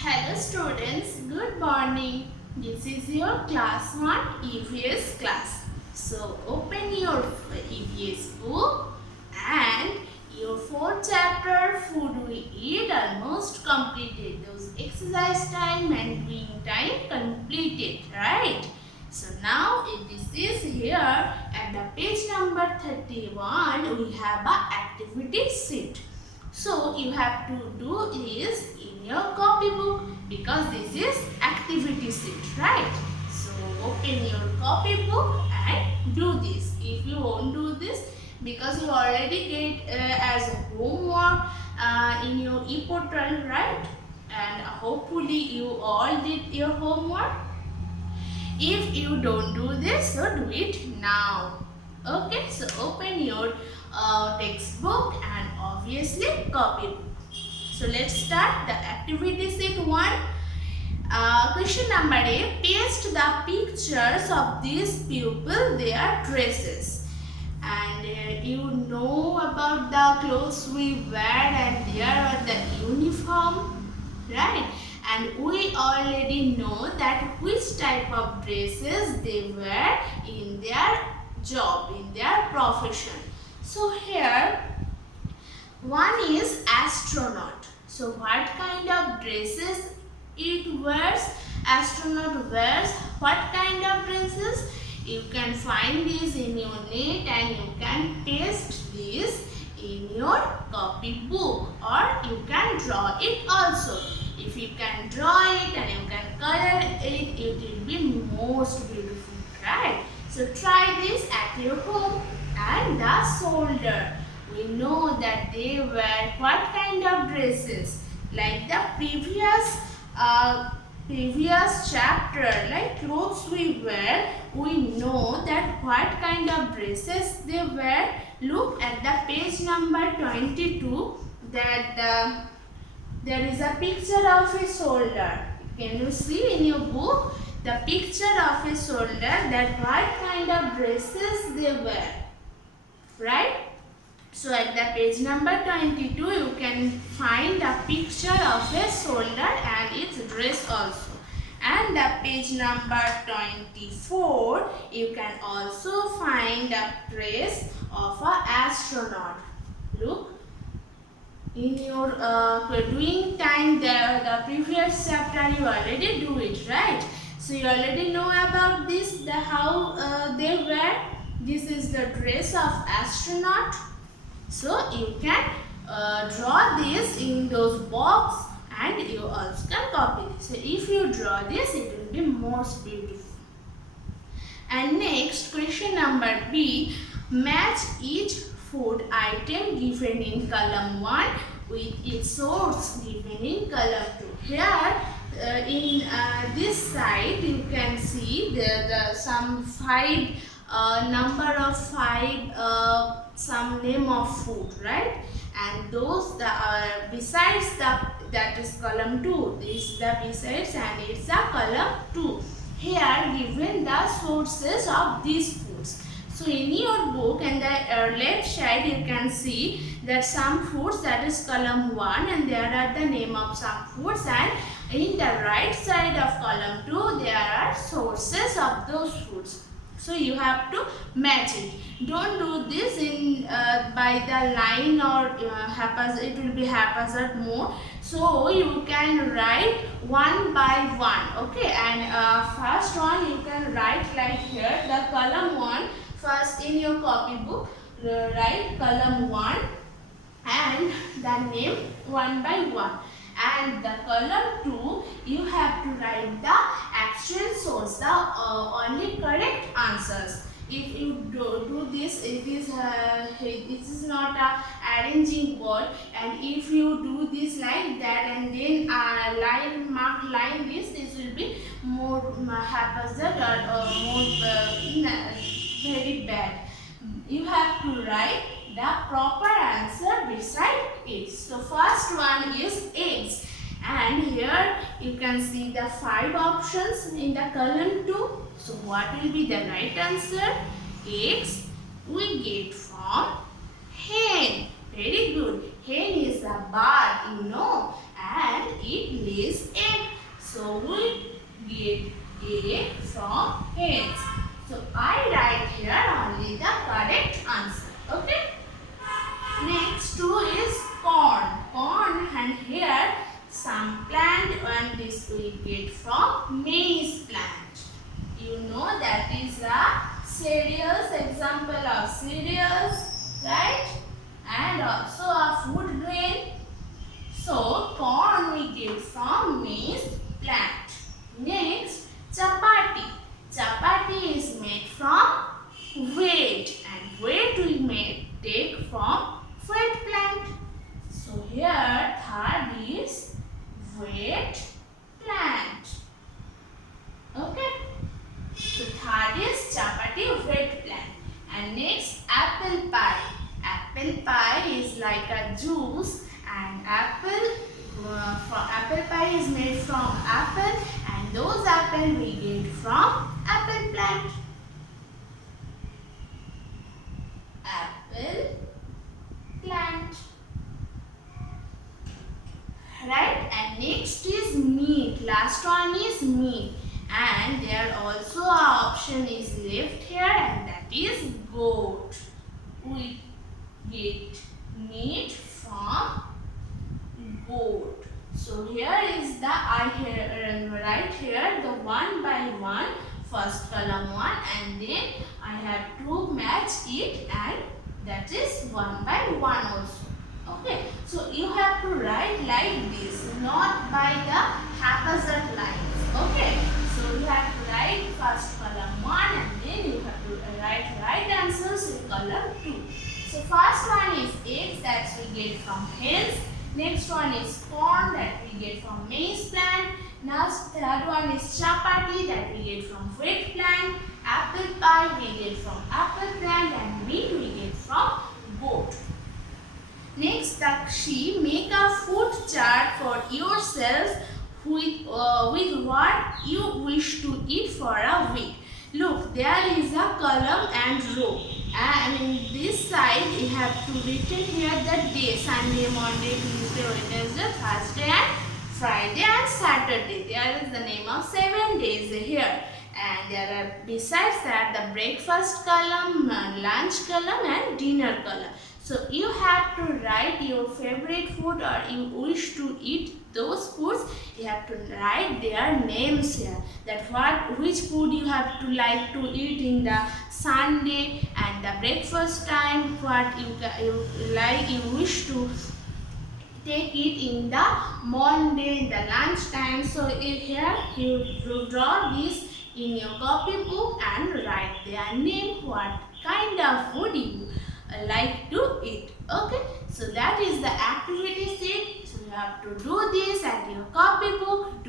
Hello students, good morning. This is your class 1 EVS class. So open your EVS book and your 4th chapter food we eat almost completed. Those exercise time and doing time completed, right? So now this is here at the page number 31 we have a activity sheet. So you have to do is in your copybook because this is activity sheet, right? So open your copybook and do this. If you won't do this because you already get as homework in your e-portal, right? And hopefully you all did your homework. If you don't do this, so do it now. Okay, so open your textbook and obviously copybook. So let's start the activity sheet 1. Question number A. Paste the pictures of these people, their dresses. And you know about the clothes we wear and there the uniform, right? And we already know that which type of dresses they wear in their job, in their profession. So here one is astronaut. So what kind of dresses it wears? Astronaut wears what kind of dresses? You can find this in your net and you can paste this in your copybook or you can draw it also. If you can draw it and you can color it, it will be most beautiful, right? So try this at your home. And the soldier, we know that they wear what kind of dresses? Like the previous chapter, like clothes we wear, we know that what kind of dresses they wear. Look at the page number 22 that there is a picture of a soldier. Can you see in your book the picture of a soldier, that what kind of dresses they wear, right? So at the page number 22 you can find a picture of a soldier and its dress also. And the page number 24 you can also find a dress of an astronaut. Look, in your doing time, the previous chapter you already do it, right? So you already know about this, the how they wear. This is the dress of astronaut. So you can draw this in those box and you also can copy this. So if you draw this, it will be most beautiful. And next, question number B. Match each food item given in column 1 with its source given in column 2. Here in this side you can see the some 5 number of 5 some name of food, right? And those besides that is column 2. This the besides and it's a column 2. Here given the sources of these foods. So in your book and the left side you can see that some foods, that is column 1, and there are the name of some foods, and in the right side of column 2 there are sources of those foods. So you have to match it. Don't do this in by the line or haphazard. It will be haphazard mode. So you can write one by one. Okay, and first one you can write like here the column 1. First in your copybook, write column 1 and the name one by one. And the column 2, you have to write the actual source, the only correct answers. If you do this, it is not a arranging word. And if you do this like that and then mark line this will be more haphazard or more very bad. You have to write the proper answer beside it. So first one is eggs, and here you can see the 5 options in the column 2. So what will be the right answer? Eggs we get from hen. Very good. Hen is a bird, you know, and it lays eggs. some plant, and this we get from maize plant. You know that is a cereals, example of cereals, right? And also a food grain. So corn we get from maize plant. Next, chapati. Chapati is made from wheat, and wheat we take from wheat plant. So here third is wheat plant. Okay. So third is chapati wheat plant. And next apple pie. Apple pie is like a juice, and apple pie is made from apple, and those apple we get from apple plant. Apple plant. Right, and next is meat. Last one is meat, and there also a option is left here, and that is goat. We get meat from goat. So here is the right here the one by one, first column one, and then I have to match it, and that is one by one also. Okay, so you have to write like this, not by the haphazard lines. Okay, so you have to write first column 1, and then you have to write right answers in column 2. So first one is eggs that we get from hens. Next one is corn that we get from maize plant. Next third one is chapati that we get from wheat plant. Apple pie we get from apple plant, and meat we get from goat. Next, Takshi, make a food chart for yourself with what you wish to eat for a week. Look, there is a column and row, and in this side you have to written here the day: Sunday, Monday, Tuesday, Wednesday, Thursday, and Friday and Saturday. There is the name of 7 days here. And there are besides that the breakfast column, lunch column, and dinner column. So you have to write your favorite food, or you wish to eat those foods. You have to write their names here. That which food you have to like to eat in the Sunday and the breakfast time. What you wish to take it in the Monday, the lunch time. So here you draw this in your copybook and write their name, what kind of food you like to eat. Okay, so that is the activity sheet. So you have to do this at your copybook.